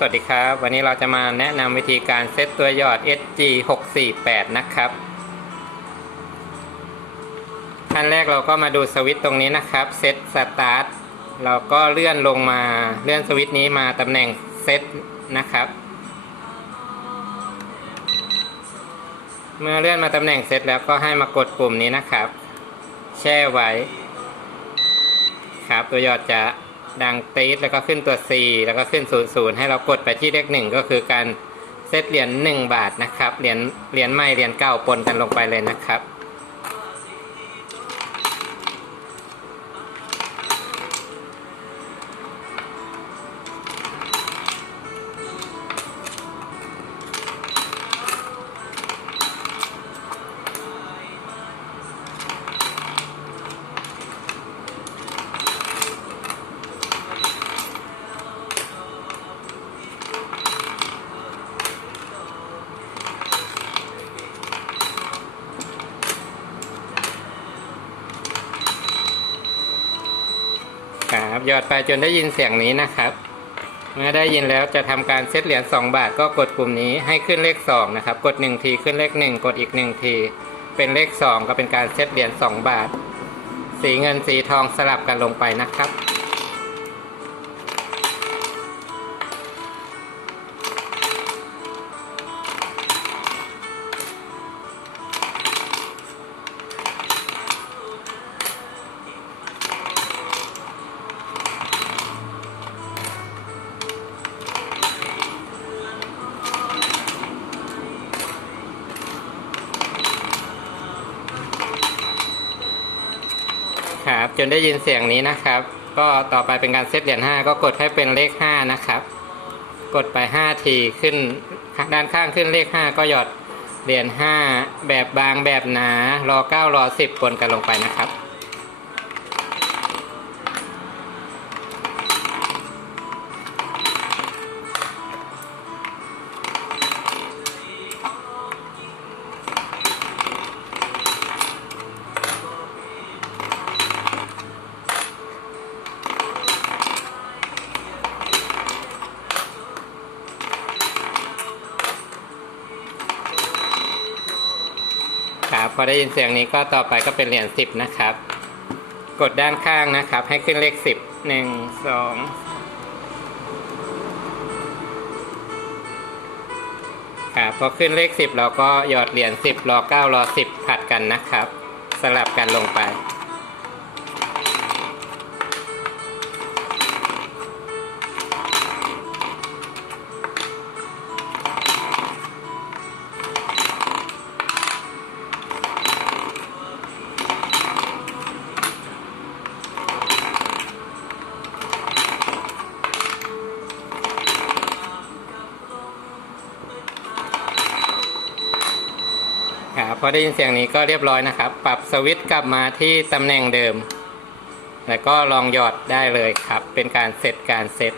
สวัสดีครับ วันนี้เราจะมาแนะนำวิธีการเซตตัวหยอด SG 648 นะครับ ขั้นแรกเราก็มาดูสวิตช์ตรงนี้นะครับ เซตสตาร์ทเราก็เลื่อนลงมาเลื่อนสวิตช์นี้มาตำแหน่งเซตนะครับ เมื่อเลื่อนมาตำแหน่งเซตแล้วก็ให้มากดปุ่มนี้นะครับ แช่ไว้ ครับตัวหยอดจะ ดังตีดแล้วก็ขึ้นตัว C แล้วก็ขึ้น 00 ให้เรากดไปที่เลขหนึ่งก็คือการเซตเหรียญ1บาทนะครับเหรียญเหรียญใหม่เหรียญเก่าปนกันลงไปเลยนะครับ ครับหยอดไปจนได้ยินเสียงนี้นะครับ เมื่อได้ยินแล้วจะทำการเซตเหรียญ2บาทก็กดปุ่มนี้ให้ขึ้นเลข2นะครับ กด1ทีขึ้นเลข 1 กดอีก1ทีเป็นเลข 2 ก็เป็นการเซตเหรียญ2บาท สีเงินสีทองสลับกันลงไปนะครับ ครับ จนได้ยินเสียงนี้นะครับ ก็ต่อไปเป็นการเซตเหรียญ5ก็กดให้เป็นเลข 5 นะครับ กดไป 5 ทีขึ้นด้านข้างขึ้นเลข 5 ก็หยอดเหรียญ5แบบบางแบบหนารอ9รอ10ปนกันลงไปนะครับ ครับ พอได้ยินเสียงนี้ก็ต่อไปก็เป็นเหรียญสิบนะครับ กดด้านข้างนะครับ ให้ขึ้นเลขสิบหนึ่งสองครับพอขึ้นเลขสิบเราก็หยอดเหรียญสิบรอเก้ารอสิบผัดกันนะครับ สลับกันลงไป พอได้ยินเสียงนี้ก็เรียบร้อยนะครับ ปรับสวิตช์กลับมาที่ตำแหน่งเดิม แล้วก็ลองหยอดได้เลยครับ เป็นการเสร็จการเซต